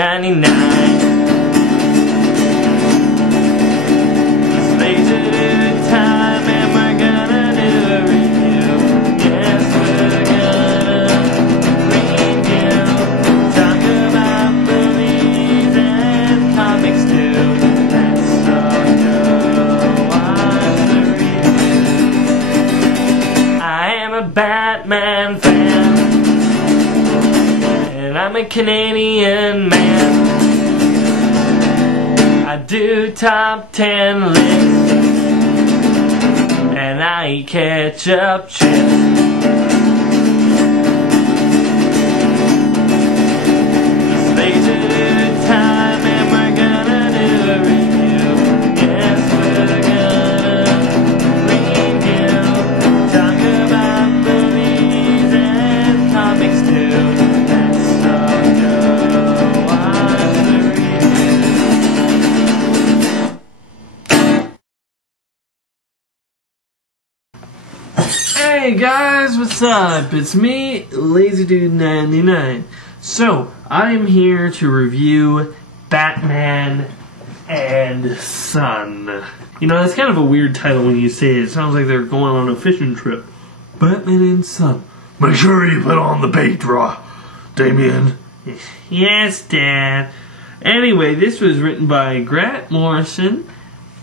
99. Batman fan, and I'm a Canadian man. I do top 10 lists, and I eat ketchup chips. Hey guys, what's up? It's me, LazyDude99. So, I'm here to review Batman and Son. You know, that's kind of a weird title when you say it. It sounds like they're going on a fishing trip. Batman and Son. Make sure you put on the bait, Damien. Yes, Dad. Anyway, this was written by Brat, Morrison,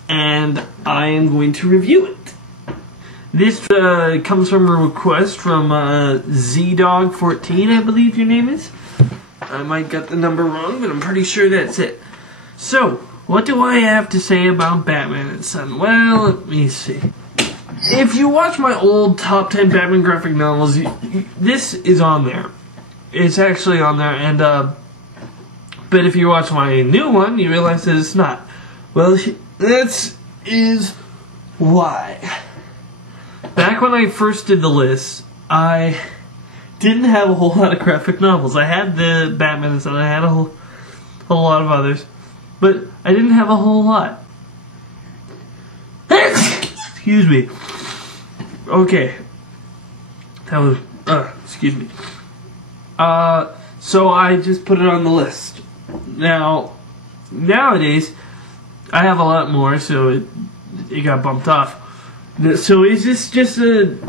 and I am going to review it. This comes from a request from ZDog14, I believe your name is. I might get the number wrong, but I'm pretty sure that's it. So, what do I have to say about Batman and Son? Well, let me see. If you watch my old top 10 Batman graphic novels, this is on there. It's actually on there, and but if you watch my new one, you realize that it's not. Well, that is why. Back when I first did the list, I didn't have a whole lot of graphic novels. I had the Batman and Son, I had a whole lot of others, but I didn't have a whole lot. Excuse me. Okay. That was, excuse me. So I just put it on the list. Now, nowadays, I have a lot more, so it got bumped off. So is this just good,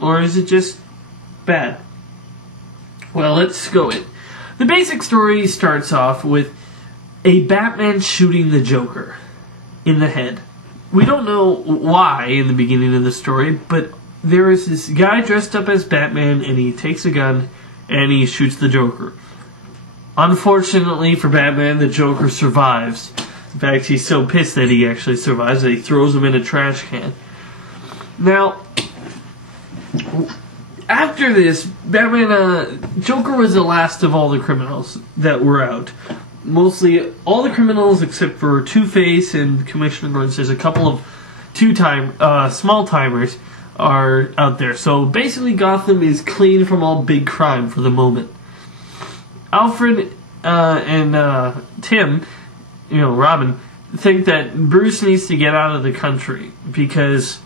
or is it just bad? Well, let's go in. The basic story starts off with a Batman shooting the Joker in the head. We don't know why in the beginning of the story, but there is this guy dressed up as Batman, and he takes a gun, and he shoots the Joker. Unfortunately for Batman, the Joker survives. In fact, he's so pissed that he actually survives that he throws him in a trash can. Now, after this, Joker was the last of all the criminals that were out. Mostly all the criminals except for Two-Face and Commissioner Gordon. There's a couple of small-timers are out there. So basically Gotham is clean from all big crime for the moment. Alfred and Tim, Robin, think that Bruce needs to get out of the country because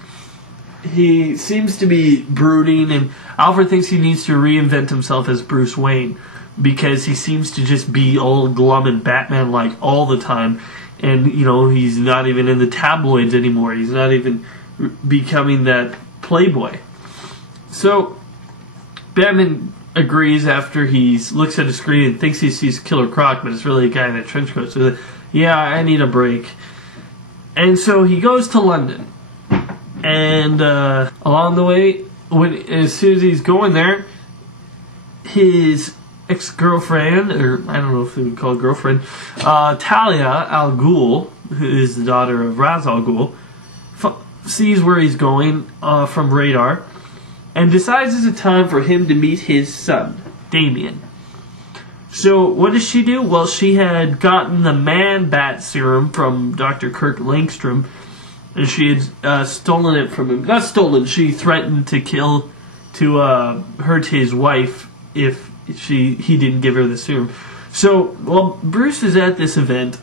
he seems to be brooding, and Alfred thinks he needs to reinvent himself as Bruce Wayne because he seems to just be all glum and Batman-like all the time, and, he's not even in the tabloids anymore. He's not even becoming that playboy. So, Batman agrees after he looks at a screen and thinks he sees Killer Croc, but it's really a guy in a trench coat. So, yeah, I need a break. And so he goes to London. And along the way, as soon as he's going there, his ex-girlfriend, or I don't know if we would call her girlfriend, Talia al Ghul, who is the daughter of Ra's al Ghul, sees where he's going from radar, and decides it's a time for him to meet his son, Damien. So what does she do? Well, she had gotten the Man-Bat serum from Dr. Kirk Langstrom, and she had stolen it from him. Not stolen, she threatened to hurt his wife if he didn't give her the serum. So, while Bruce is at this event,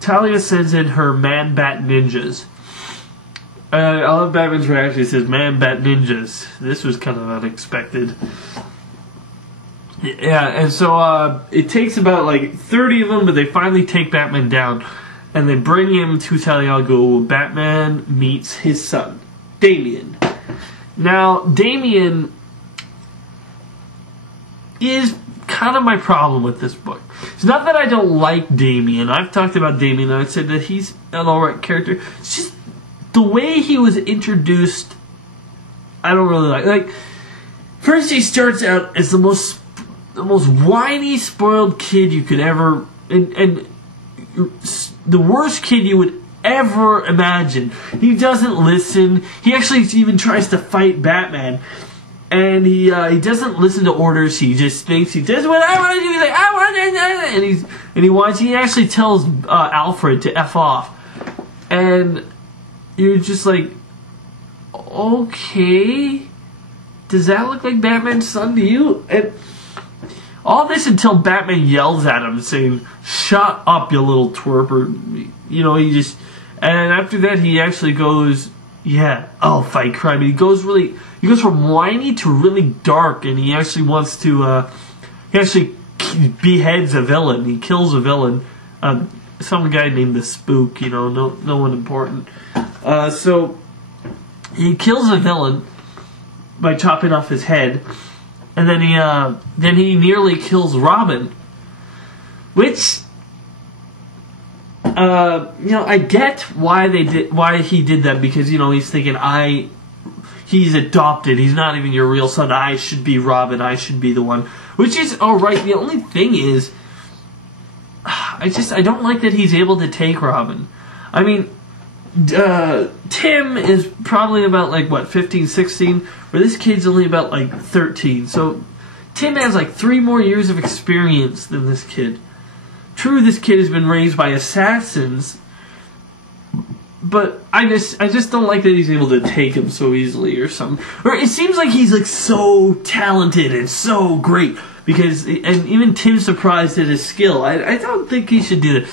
Talia sends in her Man-Bat ninjas. I love Batman's reaction. He says, Man-Bat ninjas. This was kind of unexpected. Yeah, and so it takes about like 30 of them, but they finally take Batman down, and they bring him to Santiago where Batman meets his son, Damian. Now, Damian is kind of my problem with this book. It's not that I don't like Damian. I've talked about Damian, and I said that he's an alright character. It's just the way he was introduced, I don't really like. Like, first he starts out as the most whiny, spoiled kid you could ever, and the worst kid you would ever imagine. He doesn't listen. He actually even tries to fight Batman, and he doesn't listen to orders. He just thinks he does what I want to do. He's like, I want to, and he actually tells Alfred to F off, and you're just like, okay, does that look like Batman's son to you? And all this until Batman yells at him saying, shut up, you little twerp, or, you know, he just, and after that he actually goes, yeah, I'll fight crime. And he goes from whiny to really dark, and he actually wants to, he actually beheads a villain. He kills a villain, some guy named the Spook, you know, no one important. So he kills a villain by chopping off his head, and then he nearly kills Robin, which, you know, I get why he did that, because, you know, he's thinking, he's adopted, he's not even your real son, I should be Robin, I should be the one, which is alright. The only thing is, I don't like that he's able to take Robin. I mean, Tim is probably about, like, what, 15, 16, where this kid's only about, like, 13, so Tim has, like, 3 more years of experience than this kid. True, this kid has been raised by assassins, but I just don't like that he's able to take him so easily or something. Or it seems like he's, like, so talented and so great, because, and even Tim's surprised at his skill. I don't think he should do that,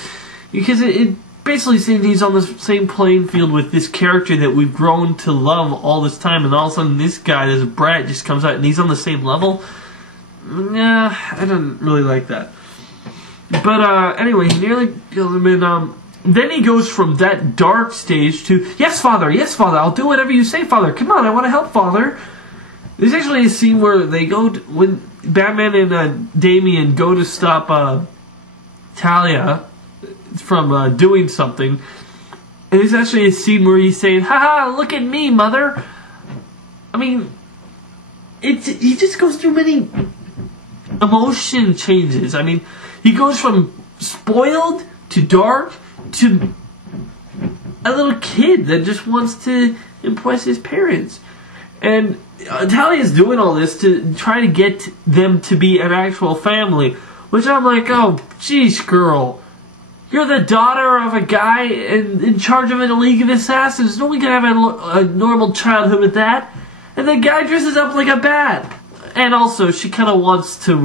because it basically seems he's on the same playing field with this character that we've grown to love all this time, and all of a sudden this guy, this Brat, just comes out and he's on the same level. Nah, I don't really like that. But anyway, he nearly kills him, and then he goes from that dark stage to, yes, Father, I'll do whatever you say, Father. Come on, I want to help, Father. There's actually a scene where they go when Batman and Damian go to stop Talia from doing something. And there's actually a scene where he's saying, haha, look at me, Mother. I mean, he just goes through many emotion changes. I mean, he goes from spoiled to dark to a little kid that just wants to impress his parents. And Talia's doing all this to try to get them to be an actual family, which I'm like, oh, geez, girl. You're the daughter of a guy in charge of a league of assassins. No one can have a normal childhood with that. And the guy dresses up like a bat. And also, she kind of wants to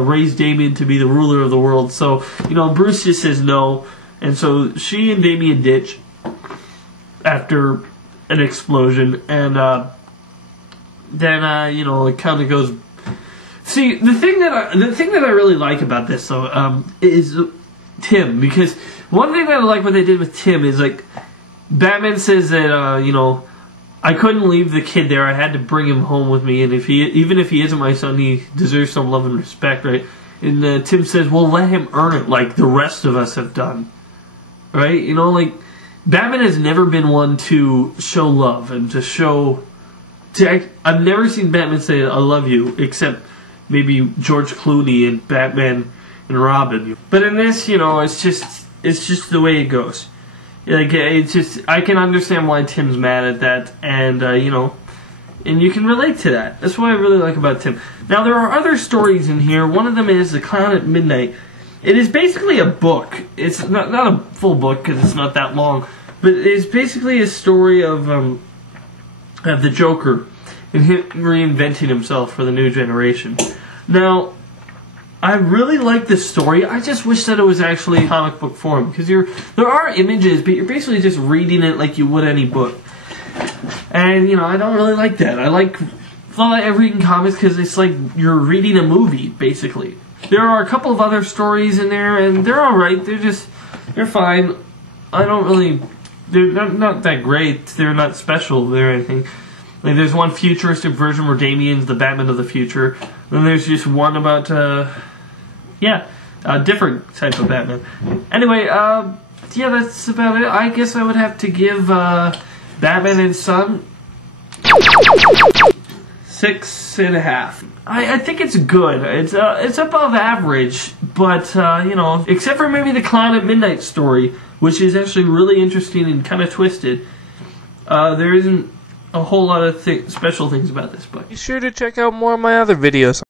raise Damian to be the ruler of the world. So, you know, Bruce just says no. And so she and Damian ditch after an explosion. And then, you know, it kind of goes... See, the thing that I really like about this, though, is Tim. Because one thing that I like what they did with Tim is, like, Batman says that, you know, I couldn't leave the kid there. I had to bring him home with me, and even if he isn't my son, he deserves some love and respect, right? And Tim says, well, let him earn it like the rest of us have done, right? You know, like, Batman has never been one to show love and to show... I've never seen Batman say, I love you, except maybe George Clooney and Batman and Robin. But in this, you know, it's just the way it goes. Like, it's just, I can understand why Tim's mad at that, and, you know, and you can relate to that. That's what I really like about Tim. Now, there are other stories in here. One of them is The Clown at Midnight. It is basically a book. It's not a full book, because it's not that long, but it's basically a story of the Joker and him reinventing himself for the new generation. Now, I really like this story. I just wish that it was actually comic book form, because there are images, but you're basically just reading it like you would any book. And, you know, I don't really like that. I like I like reading comics because it's like you're reading a movie, basically. There are a couple of other stories in there, and they're alright. They're fine. I don't really... They're not that great. They're not special or anything. Like, there's one futuristic version where Damien's the Batman of the future. Then there's just one about, a different type of Batman. Anyway, yeah, that's about it. I guess I would have to give, Batman and Son 6.5. I think it's good. It's above average, but, you know, except for maybe the Clown at Midnight story, which is actually really interesting and kind of twisted, there isn't a whole lot of special things about this book. Be sure to check out more of my other videos.